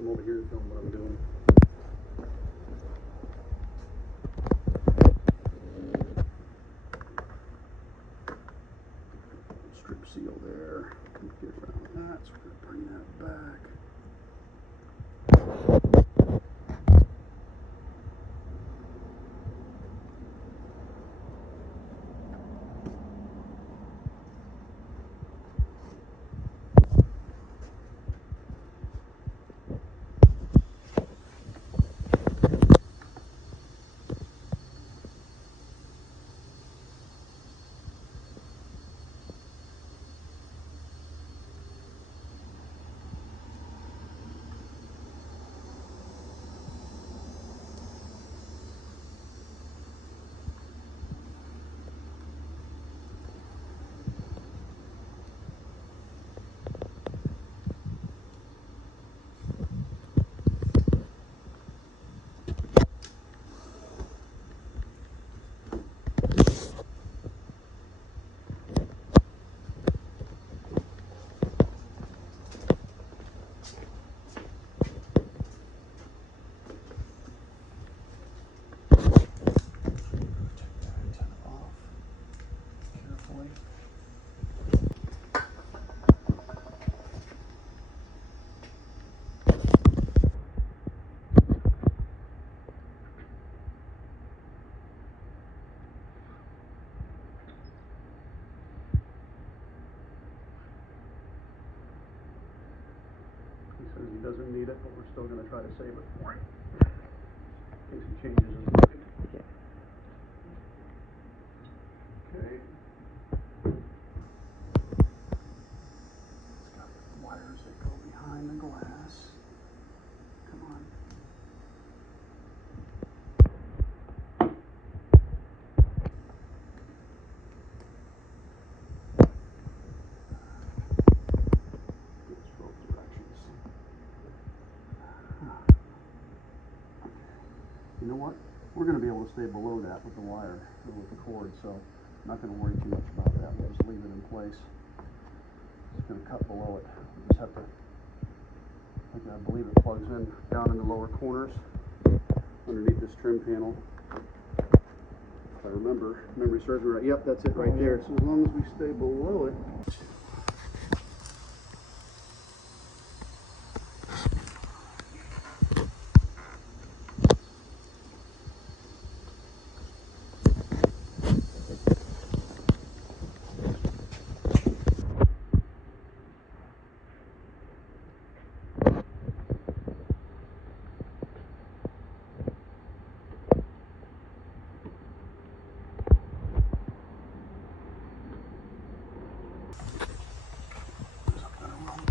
come over here and film what I'm doing. Strip seal there. Get around that, so we're going to bring that back. He says he doesn't need it, but we're still going to try to save it for him in case he changes his mind. Okay. It's got wires that go behind the glass. Come on. You know what? We're going to be able to stay below that with the wire, or with the cord, so I'm not going to worry too much about that. We'll just leave it in place. It's going to cut below it. We just have to, I believe it plugs in down in the lower corners underneath this trim panel. If I remember, memory serves me right. Yep, that's it right there. So as long as we stay below it.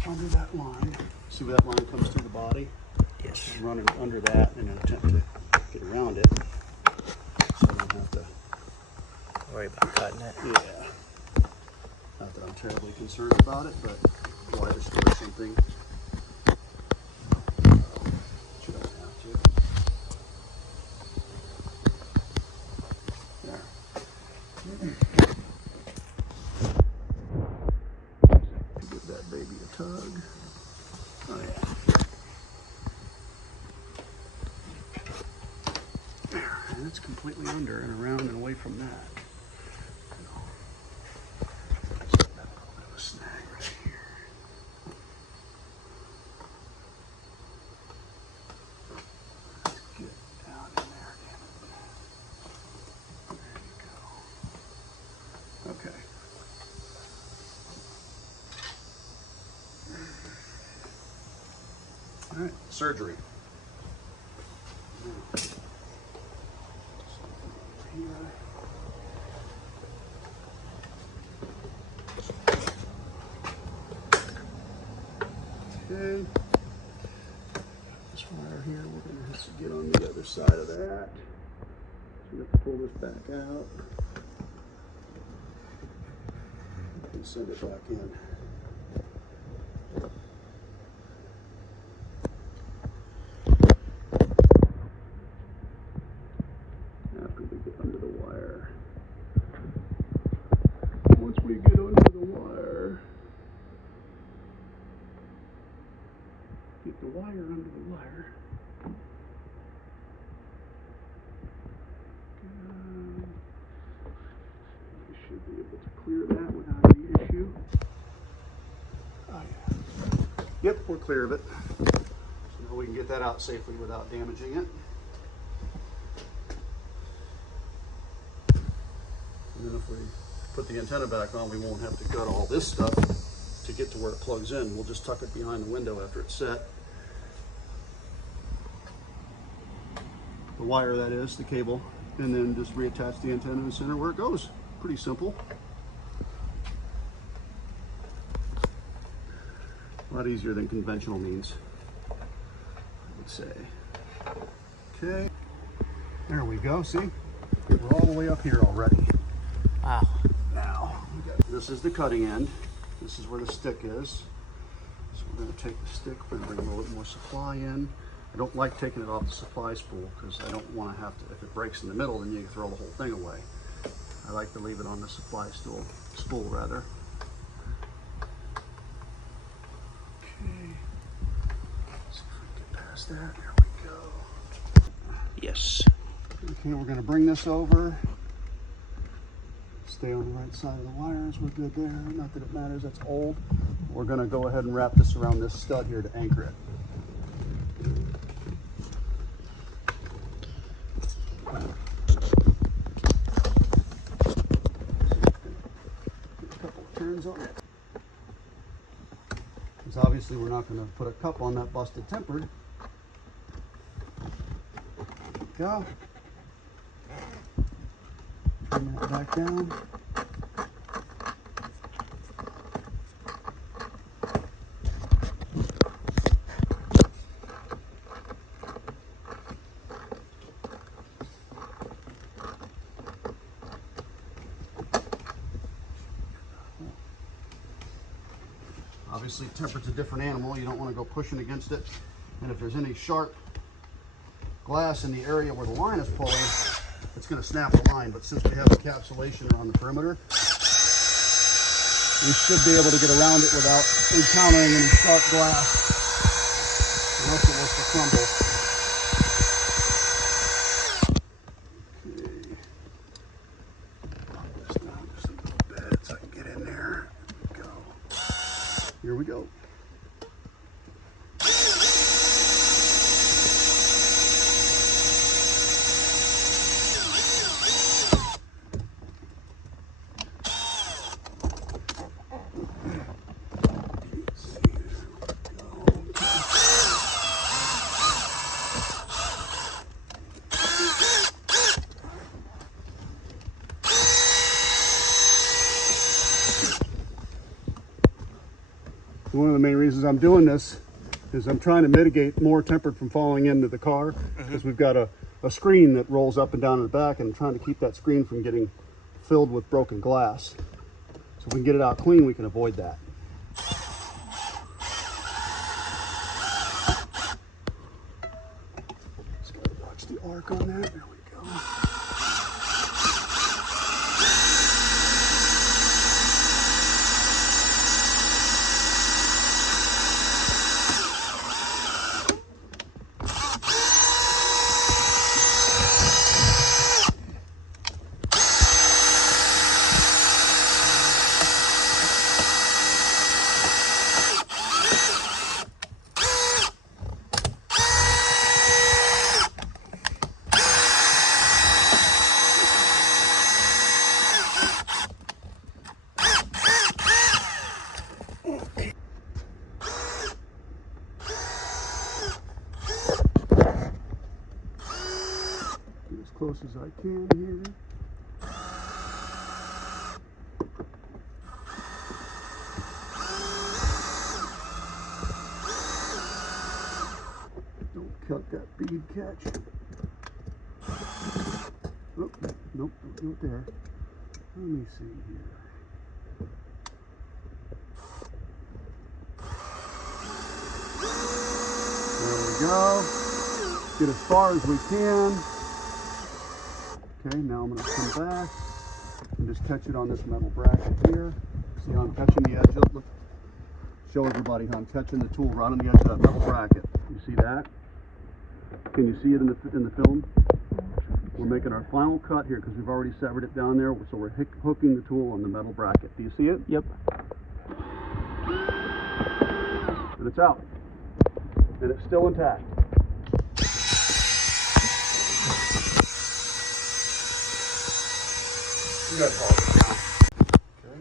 Under that line. See where that line comes through the body? Yes. I'm running under that in an attempt to get around it, so I don't have to worry about cutting it. Yeah. Not that I'm terribly concerned about it, but why destroy something? Should I have to? There. Give that baby a tug. Oh yeah. There, and it's completely under and around and away from that. Just got that little bit of a snag right here. Let's get down in there again. There you go. Okay. All right, surgery. Okay. This wire here, we're going to have to get on the other side of that. So we have to pull this back out and send it back in. After we get under the wire. Once we get under the wire, get the wire under the wire. I should be able to clear that without any issue. Oh yeah. Yep, we're clear of it. So now we can get that out safely without damaging it. And then if we put the antenna back on, we won't have to gut all this stuff to get to where it plugs in. We'll just tuck it behind the window after it's set. The wire, that is, the cable, and then just reattach the antenna in the center where it goes. Pretty simple. A lot easier than conventional means, I would say. Okay, there we go, see? We're all the way up here already. Wow. Now, this is the cutting end. This is where the stick is. So we're going to take the stick, we're going to bring a little bit more supply in. I don't like taking it off the supply spool because I don't want to have to, if it breaks in the middle, then you can throw the whole thing away. I like to leave it on the supply spool rather. Okay. Let's see if we can get past that. There we go. Yes. Okay, we're going to bring this over. Stay on the right side of the wires. We're good there. Not that it matters, that's old. We're going to go ahead and wrap this around this stud here to anchor it. Get a couple of turns on it. Because obviously we're not going to put a cup on that busted tempered. There we go. Bring that back down. Obviously, tempered's a different animal. You don't want to go pushing against it. And if there's any sharp glass in the area where the line is pulling, it's going to snap the line. But since we have encapsulation around the perimeter, we should be able to get around it without encountering any sharp glass, unless it was to crumble. Okay. Lock this down just a little bit so I can get in there. There we go. Here we go. One of the main reasons I'm doing this is I'm trying to mitigate more tempered from falling into the car, because we've got a screen that rolls up and down in the back, and I'm trying to keep that screen from getting filled with broken glass. So if we can get it out clean, we can avoid that. Just gotta watch the arc on that. There we go. As close as I can here. Don't cut that bead catch. Oh, nope, don't do it there. Let me see here. There we go. Get as far as we can. Okay, now I'm going to come back and just catch it on this metal bracket here. See how I'm catching the edge up? Look, show everybody how I'm catching the tool right on the edge of that metal bracket. You see that? Can you see it in the film? We're making our final cut here because we've already severed it down there, so we're hooking the tool on the metal bracket. Do you see it? Yep. And it's out. And it's still intact. You gotta pause it now. Okay.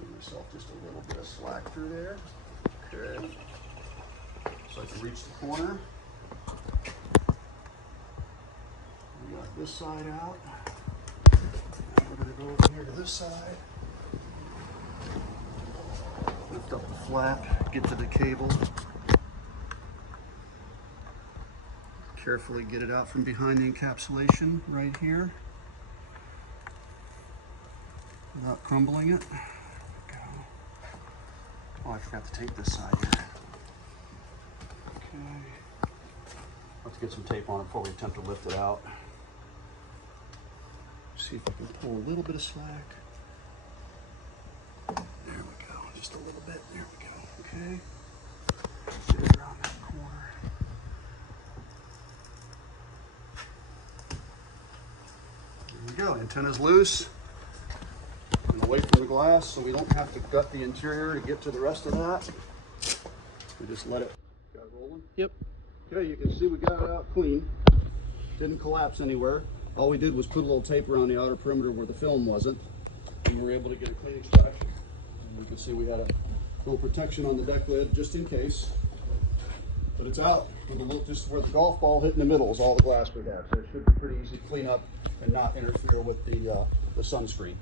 Give myself just a little bit of slack through there. Okay. So I can reach the corner. We got this side out. Now we're gonna go over here to this side. Lift up the flap, get to the cable. Carefully get it out from behind the encapsulation right here without crumbling it. There we go. Oh, I forgot to tape this side here. Okay. Let's get some tape on it before we attempt to lift it out. See if I can pull a little bit of slack. There we go. Just a little bit. There we go. Okay. Get it around that corner. There we go. Antenna's loose. And away from the glass, so we don't have to gut the interior to get to the rest of that. We just let it. Got it rolling? Yep. Okay, you can see we got it out clean. Didn't collapse anywhere. All we did was put a little tape around the outer perimeter where the film wasn't, and we were able to get a clean extraction. And you can see we had a little protection on the deck lid just in case. But it's out. Just where the golf ball hit in the middle is all the glass we have. So it should be pretty easy to clean up and not interfere with the sunscreen.